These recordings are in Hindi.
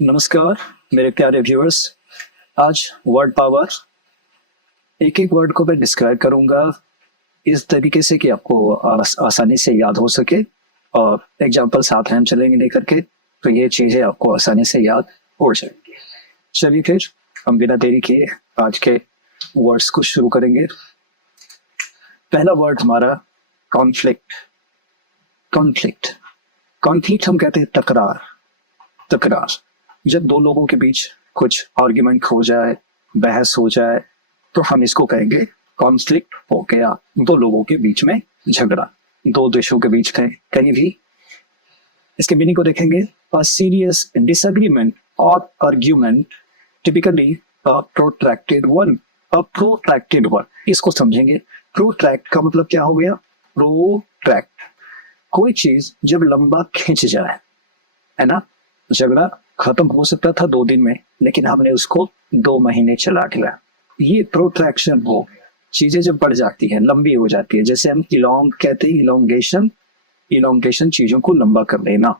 नमस्कार मेरे प्यारे व्यूअर्स। आज वर्ड पावर, एक एक वर्ड को मैं डिस्क्राइब करूंगा इस तरीके से कि आपको आसानी से याद हो सके, और एग्जाम्पल साथ में हम चलेंगे लेकर के, तो ये चीज़ें आपको आसानी से याद हो जाएंगी। चलिए फिर हम बिना देरी किए आज के वर्ड्स को शुरू करेंगे। पहला वर्ड हमारा कॉन्फ्लिक्ट। कॉन्फ्लिक्ट कॉन्फ्लिक्ट हम कहते हैं टकरार। तकरार, जब दो लोगों के बीच कुछ आर्ग्यूमेंट हो जाए, बहस हो जाए, तो हम इसको कहेंगे कॉन्फ्लिक्ट हो गया। दो लोगों के बीच में झगड़ा, दो देशों के बीच में कहीं भी। इसके मीनिंग को देखेंगे, अ सीरियस डिसएग्रीमेंट और आर्ग्यूमेंट, टिपिकली अ प्रोट्रैक्टेड वन। अ प्रोट्रैक्टेड वन, इसको समझेंगे। प्रोट्रैक्ट का मतलब क्या हो गया? प्रोट्रैक्ट, कोई चीज जब लंबा खिंच जाए, है ना। झगड़ा खत्म हो सकता था 2 दिन में, लेकिन हमने उसको 2 महीने चला दिया। ये प्रोट्रैक्शन हो गया। चीजें जब बढ़ जाती है, लंबी हो जाती है, जैसे हम इलोंग कहते हैं, इलोंगेशन। इलोंगेशन चीजों को लंबा कर देना,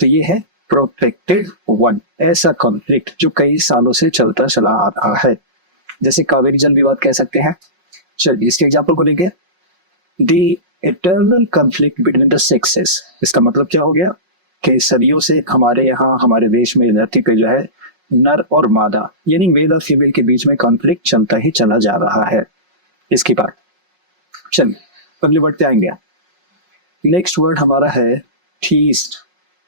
तो ये है प्रोटेक्टेड वन। ऐसा कॉन्फ्लिक्ट जो कई सालों से चलता चला आ रहा है, जैसे कावेरी जल विवाद कह सकते हैं। चलिए इसके एग्जाम्पल को लेंगे। The eternal conflict between the sexes, इसका मतलब क्या हो गया कि सदियों से हमारे यहाँ, हमारे देश में धरती पे जो है, नर और मादा यानी मेल और फीमेल के बीच में कॉन्फ्लिक्ट चलता ही चला जा रहा है। इसकी बात, चलिए अगले वर्ड पे आएंगे। नेक्स्ट वर्ड हमारा है थीस्ट।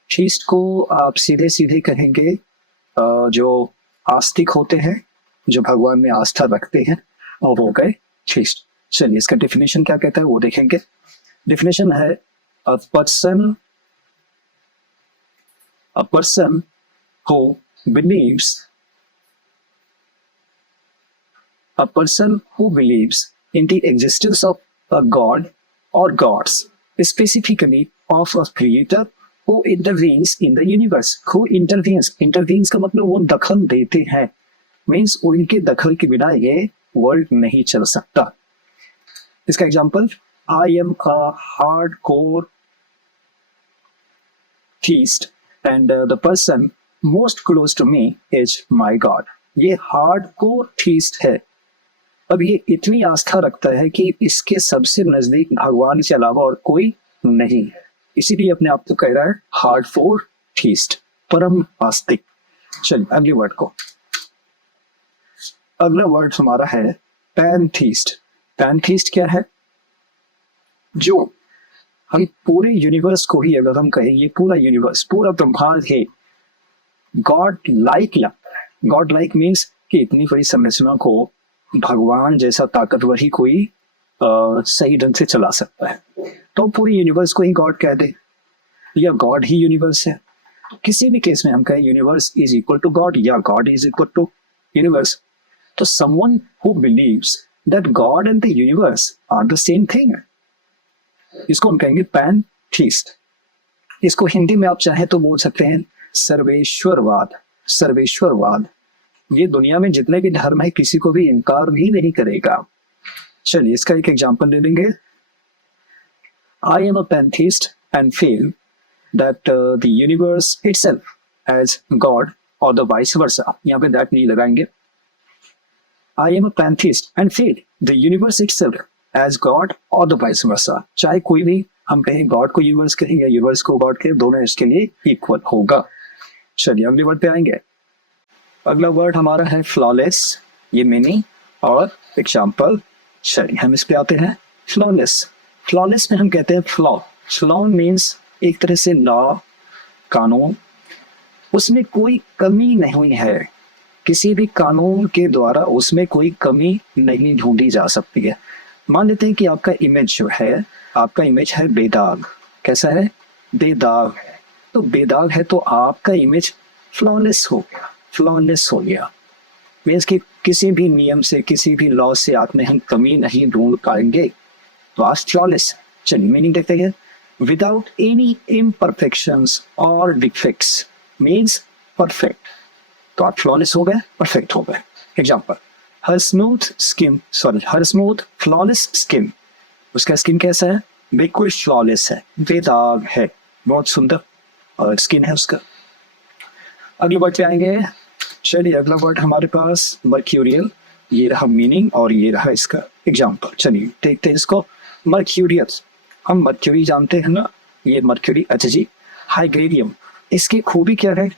थीस्ट को आप सीधे सीधे कहेंगे जो आस्तिक होते हैं, जो भगवान में आस्था रखते हैं, और वो गए थीस्ट। चलिए इसका डेफिनेशन क्या कहता है वो देखेंगे। डेफिनेशन है, a person who believes a person who believes in the existence of a god or gods, specifically of a creator who intervenes in the universe. Who intervenes का मतलब वो दखल देते हैं, मीन्स उनके दखल के बिना ये वर्ल्ड नहीं चल सकता। इसका example, I am a hard core theist and the person most close to me is my God. ये हार्डकोर थीस्ट है। अब ये इतनी आस्था रखता है कि इसके सबसे नजदीक भगवान के अलावा और कोई नहीं है, इसीलिए अपने आप को कह रहा है हार्डकोर थीस्ट, परम आस्तिक। चलिए अगले वर्ड को। अगला वर्ड हमारा है पैनथीस्ट। पैनथीस्ट क्या है? जो हम पूरे यूनिवर्स को ही अगर हम कहें, ये पूरा यूनिवर्स, पूरा ब्रह्मांड है गॉड लाइक लगता है। गॉड लाइक मीन्स कि इतनी बड़ी संरचना को भगवान जैसा ताकतवर ही कोई सही ढंग से चला सकता है, तो पूरी यूनिवर्स को ही गॉड कह दे, या गॉड ही यूनिवर्स है। किसी भी केस में हम कहें universe is equal to God, या God is equal to universe, तो someone who believes that God and the universe are the same thing, इसको हम कहेंगे पैनथीस्ट। इसको हिंदी में आप चाहे तो बोल सकते हैं सर्वेश्वरवाद। सर्वेश्वरवाद, ये दुनिया में जितने भी धर्म है किसी को भी इनकार भी नहीं करेगा। चलिए इसका एक एग्जांपल ले लेंगे। I am a pantheist and feel that the universe itself as God और द वाइस वर्सा। यहाँ पे दैट नहीं लगाएंगे। I am a pantheist and feel the universe itself as God और द वाइस वर्सा। चाहे कोई भी हम कहें, गॉड को यूनिवर्स कहें या यूनिवर्स को गॉड कहें, दोनों इसके लिए इक्वल होगा। चलिए अगले वर्ड पे आएंगे। अगला वर्ड हमारा है फ्लॉलेस। ये मीनिंग और एग्जाम्पल। चलिए हम इस पे आते हैं। फ्लॉलेस, फ्लॉलेस में हम कहते हैं फ्लॉ। फ्लॉ मीन्स एक तरह से लॉ, कानून, उसमें कोई कमी नहीं है। किसी भी कानून के द्वारा उसमें कोई कमी नहीं ढूंढी जा सकती है। मान लेते हैं कि आपका इमेज जो है, आपका इमेज है बेदाग। कैसा है? बेदाग। तो बेदाग है तो आपका इमेज फ्लॉलेस हो गया। फ्लॉलेस हो गया मीन्स कि किसी भी नियम से, किसी भी लॉ से आप में हम कमी नहीं ढूंढ पाएंगे, तो आप फ्लॉलेस। चलिए मीनिंग देखते हैं। विदाउट एनी इम्परफेक्शंस और डिफेक्ट्स मीन्स परफेक्ट, तो आप फ्लॉलेस हो गए, परफेक्ट हो गए। एग्जाम्पल, हर स्मूथ फ्लॉलेस स्किन। उसका स्किन कैसा है? बिल्कुल फ्लॉलेस है, बेदाग है, बहुत सुंदर स्किन है उसका। अगले वर्ड पे आएंगे। चलिए अगला वर्ड हमारे पास मर्क्यूरियल, ये रहा मीनिंग और ये रहा इसका एग्जाम्पल। चलिए देखते हैं इसको। मर्क्यूरियल, हम मर्क्यूरी जानते हैं ना, ये मर्क्यूरी Hg हाइग्रेडियम। इसकी खूबी क्या है,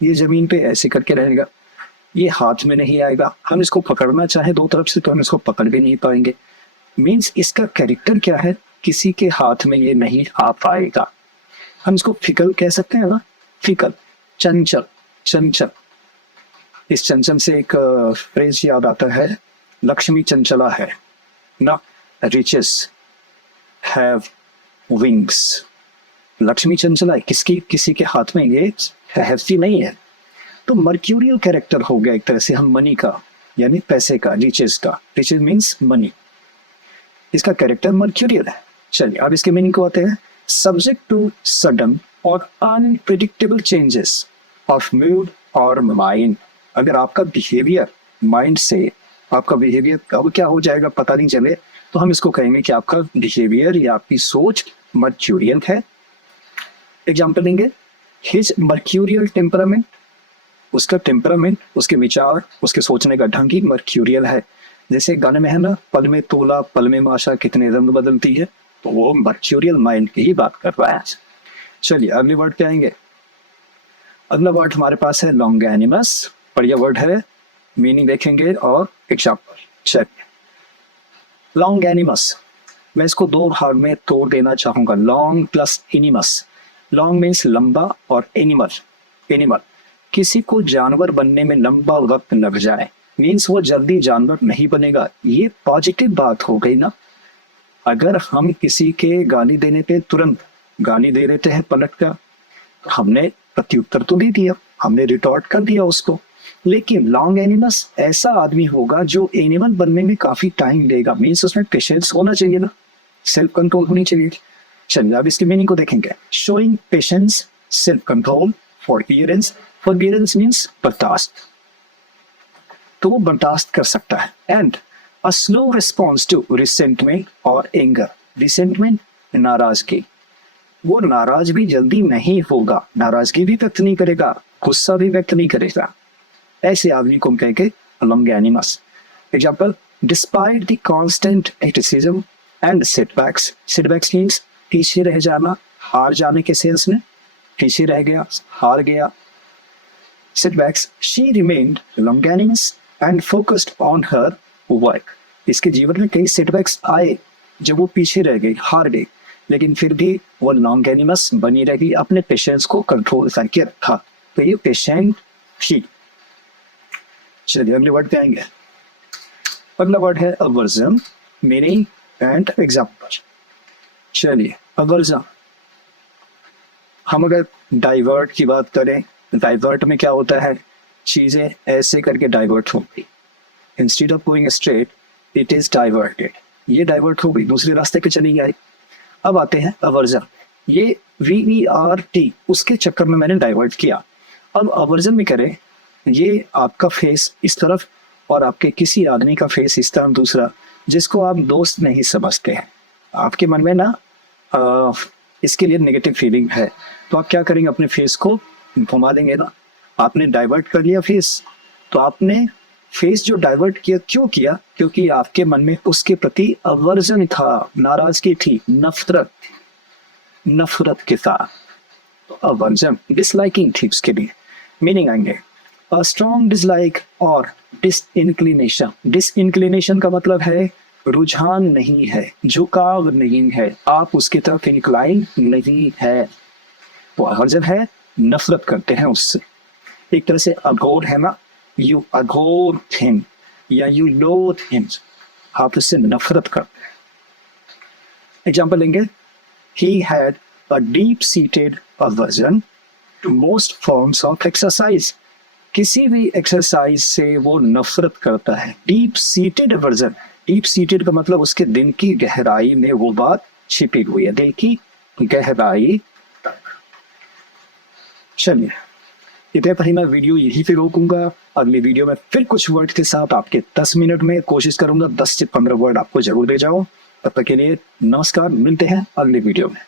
ये जमीन पे ऐसे करके रहेगा, ये हाथ में नहीं आएगा, हम इसको पकड़ना चाहे दो तरफ से तो हम इसको पकड़ भी नहीं पाएंगे। मीन्स इसका कैरेक्टर क्या है, किसी के हाथ में ये नहीं आ पाएगा। हम इसको फिकल कह सकते हैं ना, फिकल, चंचल, चंचल। इस चंचल से एक फ्रेज याद आता है, लक्ष्मी चंचला है ना, रिचेस हैव विंग्स। लक्ष्मी चंचला है, किसी के हाथ में ये हैवी नहीं है। तो मर्क्यूरियल कैरेक्टर हो गया एक तरह से हम मनी का, यानी पैसे का, रिचेस का। रिचेस मीन्स मनी, इसका कैरेक्टर मर्क्यूरियल है। चलिए अब इसके मीनिंग को आते हैं। सब्जेक्ट टू सडन और अनप्रिडिक्टेबल चेंजेस ऑफ मूड और माइंड। अगर आपका बिहेवियर माइंड से, आपका बिहेवियर कब क्या हो जाएगा पता नहीं चले, तो हम इसको कहेंगे कि आपका बिहेवियर या आपकी सोच मर्क्यूरियल है। एग्जाम्पल देंगे, हिज मर्क्यूरियल टेम्परामेंट, उसका टेम्परामेंट, उसके विचार, उसके सोचने का ढंग ही मर्क्यूरियल है। जैसे गाने में है ना, पल में तोला पल में माशा कितने रंग बदलती है, तो वो मर्क्यूरियल माइंड की ही बात कर रहा है। चलिए अगले वर्ड पे आएंगे। अगला वर्ड हमारे पास है लॉन्गैनिमस, बढ़िया वर्ड है, मीनिंग देखेंगे और एग्जाम्पल। चलिए लॉन्गैनिमस, मैं इसको दो भाग में तोड़ देना चाहूंगा, लॉन्ग प्लस एनिमस। लॉन्ग मीन्स लंबा और एनिमल, एनिमल किसी को जानवर बनने में लंबा वक्त लग जाए, मीन्स वो जल्दी जानवर नहीं बनेगा। ये पॉजिटिव बात हो गई ना। अगर हम किसी के गाली देने पे तुरंत गाली दे देते हैं पलट कर, हमने प्रत्युत्तर तो दे दिया, हमने रिटॉर्ट कर दिया उसको। लेकिन लॉन्ग एनिमस ऐसा आदमी होगा जो एनिमल बनने में काफी टाइम लेगा, मीन्स उसमें पेशेंस होना चाहिए ना, सेल्फ कंट्रोल होनी चाहिए। चलिए अब इसके मीनिंग को देखेंगे। Showing patience, self control, forbearance. Forbearance means बर्दाश्त, तो वो बर्दाश्त कर सकता है। And a slow response to resentment और एंगर। रिसेंटमेंट नाराजगी, वो नाराज भी जल्दी नहीं होगा, नाराजगी भी व्यक्त नहीं करेगा, गुस्सा भी व्यक्त नहीं करेगा। ऐसे आदमी को हम कहेंगे longanimous. Example, despite the constant criticism and setbacks. Setbacks means पीछे रह जाना, हार जाने के सेंस में, पीछे रह गया, हार गया। Setbacks, she remained longanimous and focused on her work. इसके जीवन में कई सेटबैक्स आए जब वो पीछे रह गई, हार गई, लेकिन फिर भी वो लॉन्गैनिमस बनी रही, अपने पेशेंस को कंट्रोल करके रखा। तो ये पेशेंट थी। चलिए अगले वर्ड पे आएंगे। अगला वर्ड है अवर्जन, मीनिंग एंड एग्जाम्पल। चलिए अवर्जन, हम अगर डाइवर्ट की बात करें, डाइवर्ट में क्या होता है, चीजें ऐसे करके डाइवर्ट हो गई, instead of going straight it is diverted, ये डाइवर्ट हो गई, दूसरे रास्ते पे चली गई। अब आते हैं अवर्जन, ये VERT, उसके चक्कर में मैंने डाइवर्ट किया। अब अवर्जन में करें, ये आपका फेस इस तरफ और आपके किसी आदमी का फेस इस तरफ दूसरा, जिसको आप दोस्त नहीं समझते हैं, आपके मन में ना इसके लिए नेगेटिव फीलिंग है, तो आप क्या करेंगे, अपने फेस को घुमा देंगे ना। आपने डाइवर्ट कर लिया फेस, तो आपने फेस जो डाइवर्ट किया, क्यों किया, क्योंकि आपके मन में उसके प्रति अवर्जन था, नाराजगी थी, नफरत, नफरत के साथ। तो अवर्जन डिसलाइकिंग थी उसके लिए। मीनिंग आएंगे, अ स्ट्रॉन्ग डिसलाइक और डिसइंक्लिनेशन। डिसइंक्लिनेशन का मतलब है रुझान नहीं है, झुकाव नहीं है, आप उसकी तरफ इंक्लाइन नहीं है। वो अवर्जन है, नफरत करते हैं उससे। एक तरह से अघोर है ना, यू अघोर हिम या यू लोथ हिम, आप उससे नफरत करते हैं। एग्जाम्पल लेंगे, he had a deep seated aversion to most forms of exercise. किसी भी एक्सरसाइज से वो नफरत करता है। Deep seated aversion, deep seated का मतलब उसके दिन की गहराई में वो बात छिपी हुई है, दिल की गहराई। चलिए इतने पर ही मैं वीडियो यहीं पे रोकूंगा। अगली वीडियो में फिर कुछ वर्ड के साथ आपके 10 मिनट में कोशिश करूंगा 10 से 15 वर्ड आपको जरूर दे जाऊं। तब तक के लिए नमस्कार, मिलते हैं अगली वीडियो में।